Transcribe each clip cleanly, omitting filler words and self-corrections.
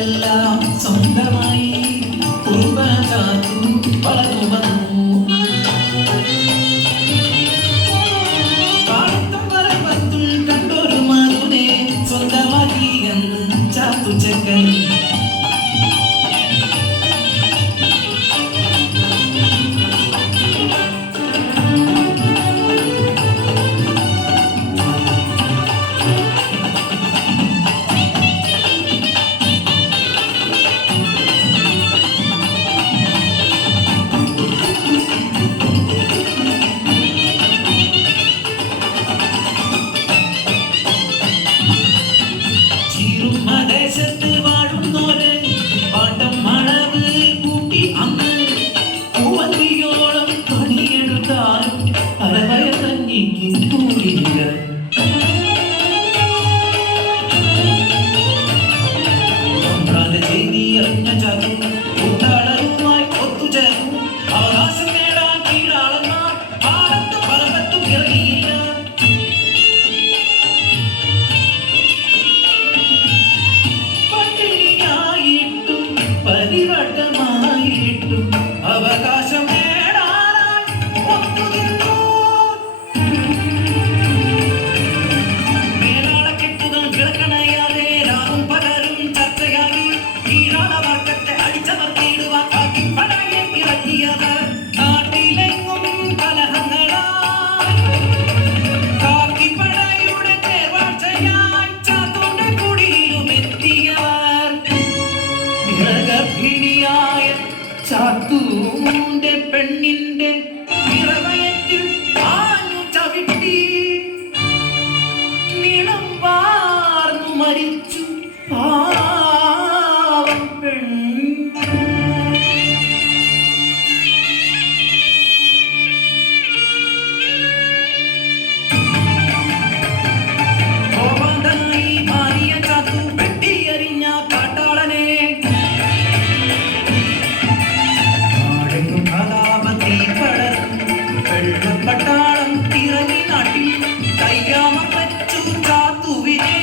എല്ലാം സ്വന്തമായി കുറുമ്പനാത്തു വളർന്നു വന്നു. പാടത്തും പറമ്പത്തും കണ്ടൊരു മധുനെ സ്വന്തമാക്കി എന്ന് ചാത്തുചക്കൻ. ദേശത്ത് വാഴുന്നോര് പാട്ടം മഴവ് കൂട്ടി അന്ന് പൂവന്തിയോളം പണിയെടുത്താലും അരവയ തന്നിക്ക് കൂടിയില്ല. ചെയ്തി അറിഞ്ഞ ചാത്തു കൂട്ടാളരുമായി ഒത്തുചേർന്നു. അവകാശം നേടാൻ കീഴാളന്മാർ പാടത്തും പറമ്പത്തും ഇറങ്ങിയില്ല. പരിവട്ടമായിട്ടും അവകാശം നേടാനായി ഒത്തുനിന്നു. മേലാളക്കെട്ടുകൾ കിടക്കണയാതെ രാവും പകലും ചർച്ചയായി കീഴാളവർഗത്തെ അടിച്ചമർത്തിയിടുവാൻ കാക്കിപ്പടയെ ഇറക്കിയത്. നാട്ടിലെങ്ങും കലഹങ്ങളായി കാക്കിപ്പടയുടെ തേർവാഴ്ചയായി ചാത്തോന്റെ കുടിയിലും എത്തിയവർ. ഗർഭിണിയായ ചാത്തൂന്റെ പെണ്ണിന്റെ നിറവയറ്റിൽ ആഞ്ഞു ചവിട്ടി നീളം വാർന്നു മരിച്ചു പാവം പെണ്ണ്. കോപാന്തനായി മാറിയ ചാത്തു വെട്ടിയെറിഞ്ഞ കാട്ടാളനെ വെള്ളപ്പട്ടാളം തിറങ്ങി നാട്ടിൽ കയ്യാമം വച്ചു ചാത്തുവിനെ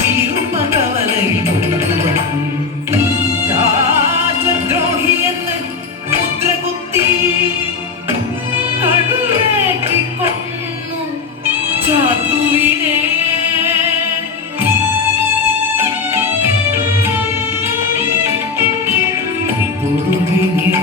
തീരുമകവലയിൽ കൊണ്ടുവന്നു. രാജദ്രോഹി എന്ന് മുദ്രകുത്തി കടുവേറ്റിക്കൊന്നു ചാത്തുവിനെ. തൊടുവിനെ